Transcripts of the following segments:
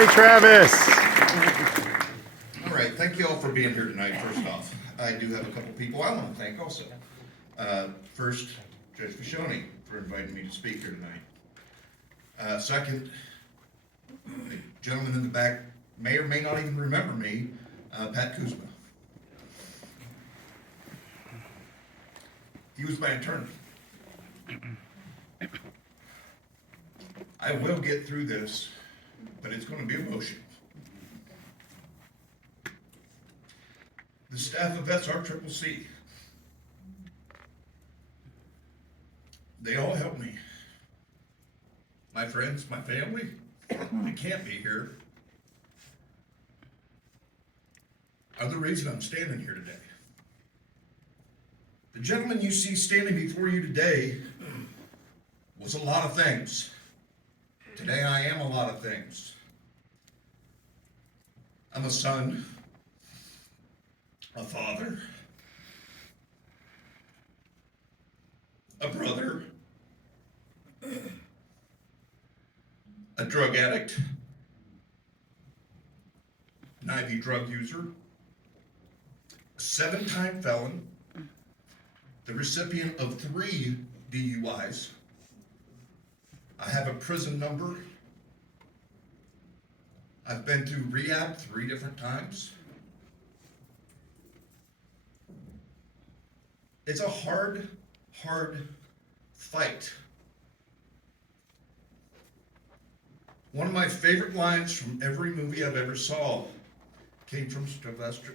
Hey, Travis. All right, thank you all for being here tonight, first off. I do have a couple people I want to thank also. First, Judge Fashoni for inviting me to speak here tonight. Second, the gentleman in the back may or may not even remember me, Pat Kuzma. He was my attorney. I will get through this, but it's going to be emotional. The staff of SRCCC, they all helped me. My friends, my family, they can't be here, are the reason I'm standing here today. The gentleman you see standing before you today was a lot of things. Today I am a lot of things. I'm a son, a father, a brother, a drug addict, an IV drug user, a 7-time felon, the recipient of 3 DUIs. I have a prison number. I've been through rehab 3 different times. It's a hard fight. One of my favorite lines from every movie I've ever saw came from Sylvester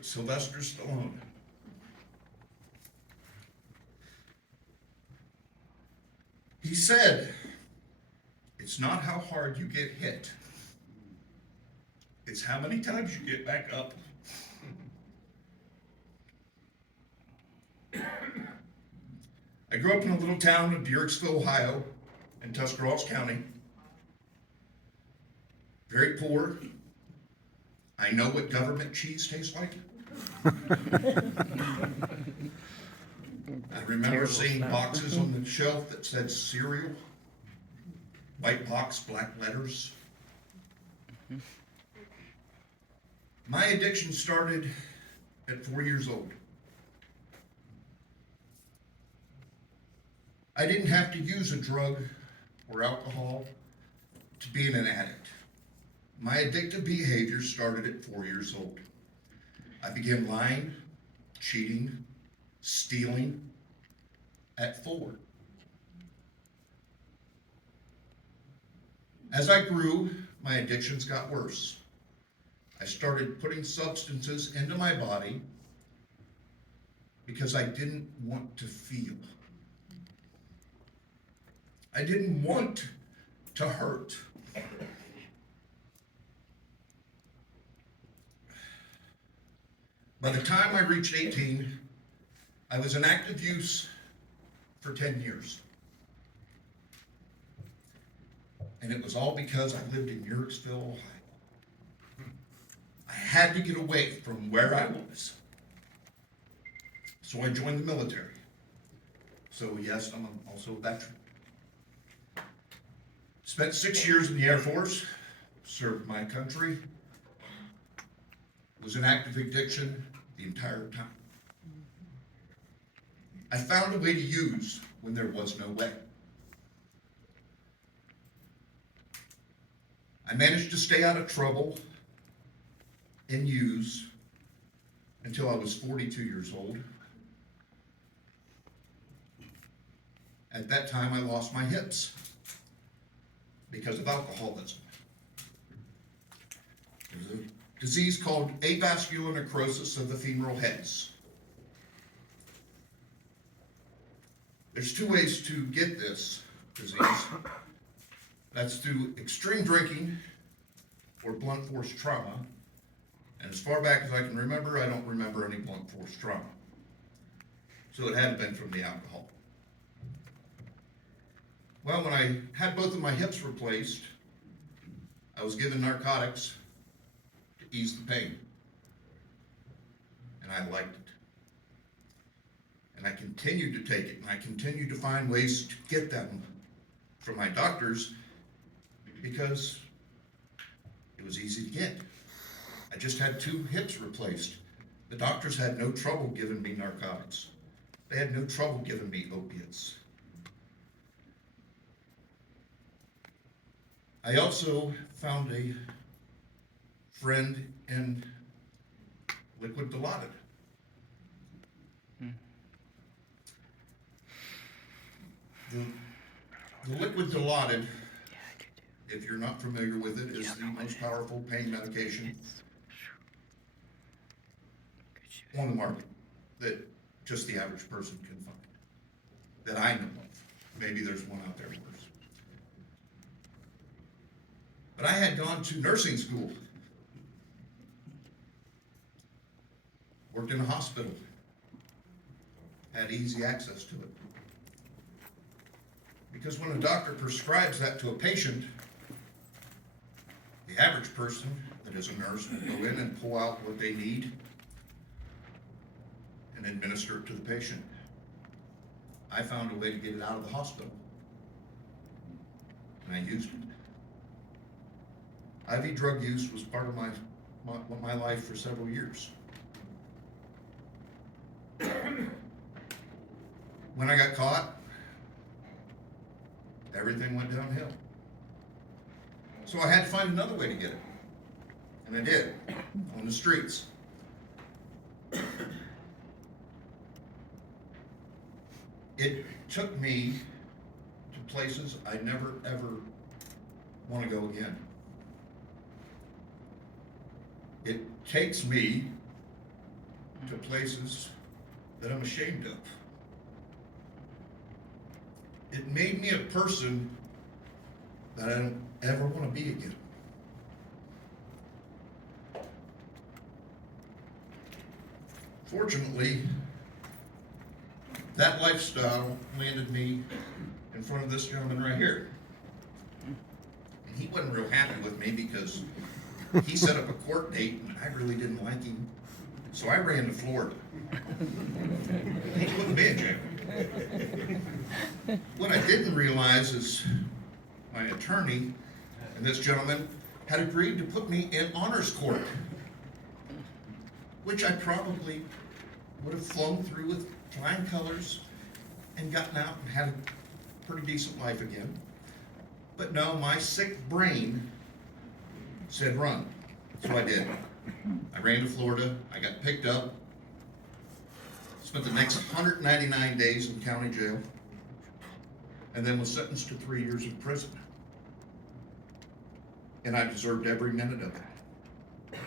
Stallone. He said, "It's not how hard you get hit, it's how many times you get back up." I grew up in a little town of Deerksville, Ohio, in Tuscarawas County. Very poor. I know what government cheese tastes like. I remember seeing boxes on the shelf that said cereal, white box, black letters. My addiction started at 4 years old. I didn't have to use a drug or alcohol to be an addict. My addictive behavior started at 4 years old. I began lying, cheating, stealing at 4. As I grew, my addictions got worse. I started putting substances into my body because I didn't want to feel. I didn't want to hurt. By the time I reached 18, I was in active use for 10 years. And it was all because I lived in Deerksville, Ohio. I had to get away from where I was. So I joined the military. So yes, I'm also a veteran. Spent 6 years in the Air Force, served my country, was in active addiction the entire time. I found a way to use when there was no way. I managed to stay out of trouble and use until I was 42 years old. At that time, I lost my hips because of alcoholism. There's a disease called avascular necrosis of the femoral heads. There's 2 ways to get this disease. That's through extreme drinking or blunt force trauma. And as far back as I can remember, I don't remember any blunt force trauma. So it had been from the alcohol. Well, when I had both of my hips replaced, I was given narcotics to ease the pain. And I liked it. And I continued to take it, and I continued to find ways to get them from my doctors because it It was easy to get. I just had 2 hips replaced. The doctors had no trouble giving me narcotics. They had no trouble giving me opiates. I also found a friend in Liquid Dilaudid. The Liquid Dilaudid, if you're not familiar with it, is the most powerful pain medication on the market that just the average person can find, that I know of. Maybe there's one out there worse. But I had gone to nursing school, worked in a hospital, had easy access to it. Because when a doctor prescribes that to a patient, the average person that is a nurse will go in and pull out what they need and administer it to the patient. I found a way to get it out of the hospital, and I used it. IV drug use was part of my life for several years. When I got caught, everything went downhill. So I had to find another way to get it. And I did, on the streets. It took me to places I never ever want to go again. It takes me to places that I'm ashamed of. It made me a person that I don't ever want to be again. Fortunately, that lifestyle landed me in front of this gentleman right here. And he wasn't real happy with me because he set up a court date and I really didn't like him. So I ran to Florida. He wouldn't be in jail. What I didn't realize is my attorney and this gentleman had agreed to put me in honors court, which I probably would have flown through with flying colors and gotten out and had a pretty decent life again. But no, my sick brain said run. So I did. I ran to Florida, I got picked up, spent the next 199 days in county jail, and then was sentenced to 3 years in prison. And I deserved every minute of it.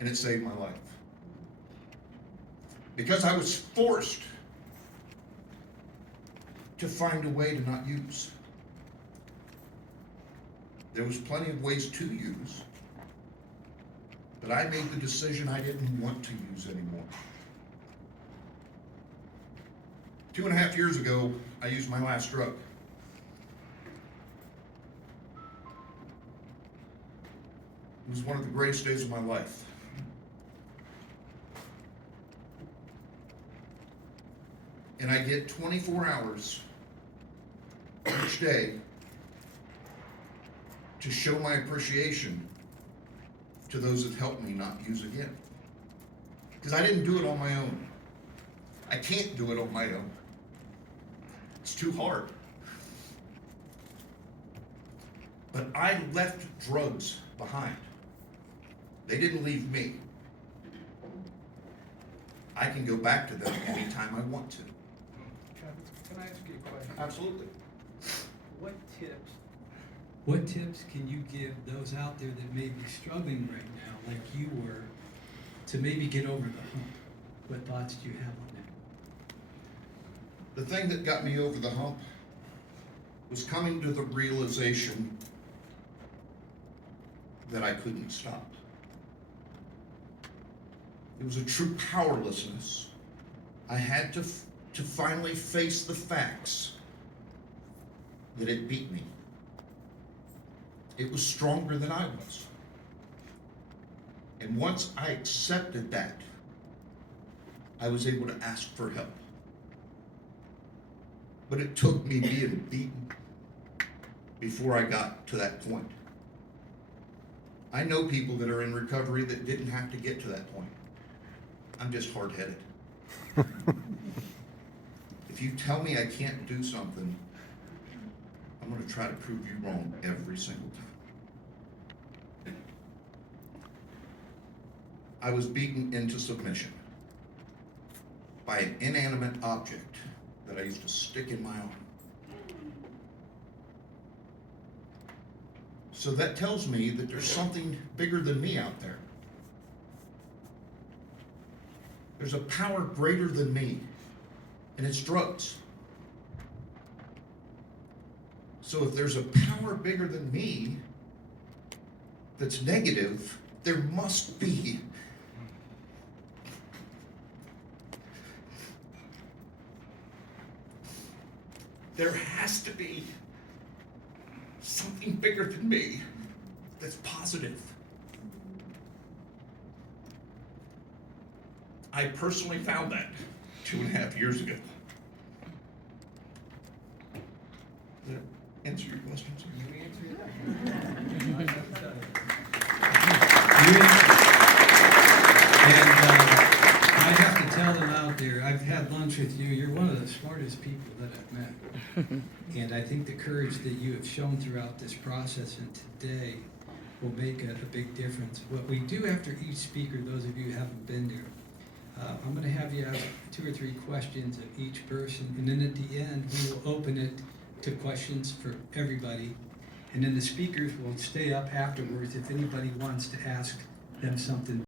And it saved my life. Because I was forced to find a way to not use. There was plenty of ways to use, but I made the decision I didn't want to use anymore. 2.5 years ago, I used my last drug. It was one of the greatest days of my life. And I get 24 hours each day to show my appreciation to those that helped me not use again. Because I didn't do it on my own. I can't do it on my own. It's too hard. But I left drugs behind. They didn't leave me. I can go back to them anytime I want to. Can I ask you a question? Absolutely. What tips can you give those out there that may be struggling right now, like you were, to maybe get over the hump? What thoughts do you have on that? The thing that got me over the hump was coming to the realization that I couldn't stop. It was a true powerlessness. I had to finally face the facts that it beat me. It was stronger than I was. And once I accepted that, I was able to ask for help. But it took me being beaten before I got to that point. I know people that are in recovery that didn't have to get to that point. I'm just hard-headed. If you tell me I can't do something, I'm gonna try to prove you wrong every single time. I was beaten into submission by an inanimate object that I used to stick in my arm. So that tells me that there's something bigger than me out there. There's a power greater than me, and it's drugs. So if there's a power bigger than me that's negative, there must be there has to be something bigger than me that's positive. I personally found that 2.5 years ago. Does that answer your question, sir? I have to tell them out there, I've had lunch with you, you're one of the smartest people that I've met. And I think the courage that you have shown throughout this process and today will make a big difference. What we do after each speaker, those of you who haven't been there, I'm gonna have you ask 2 or 3 questions of each person, and then at the end, we will open it to questions for everybody. And then the speakers will stay up afterwards if anybody wants to ask them something